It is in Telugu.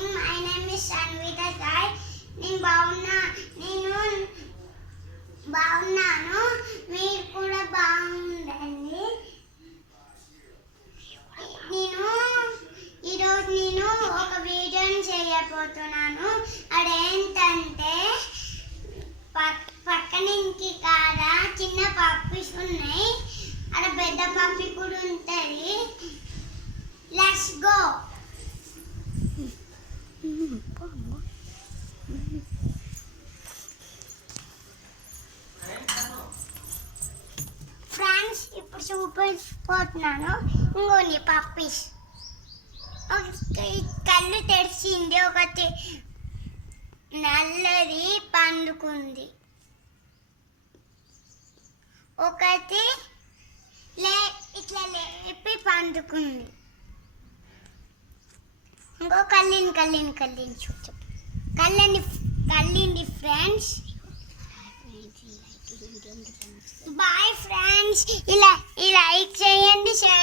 Morning. My name is Anvitha Sai. నేను బాగున్నాను. మీరు కూడా బాగుండండి. ఈరోజు నేను ఒక వీడియోని చేయబోతున్నాను. అదేంటంటే పక్కనింటి కాడ చిన్న పప్పీస్ ఉన్నాయి, అక్కడ పెద్ద పప్పి కూడా ఉంటుంది. Let's go. ఫ్రెండ్స్, ఇప్పుడు చూపిపోతున్నాను. ఇంకోండి పప్పీస్. కళ్ళు తెరిచింది, ఒకటి నల్లది పండుకుంది, ఒకటి ఇట్లా లేపి పండుకుంది. ఇంకో కళ్ళింది చూచు. కళ్ళింది ఫ్రెండ్స్. Boy friends. ఇలా లైక్ చేయండి, షేర్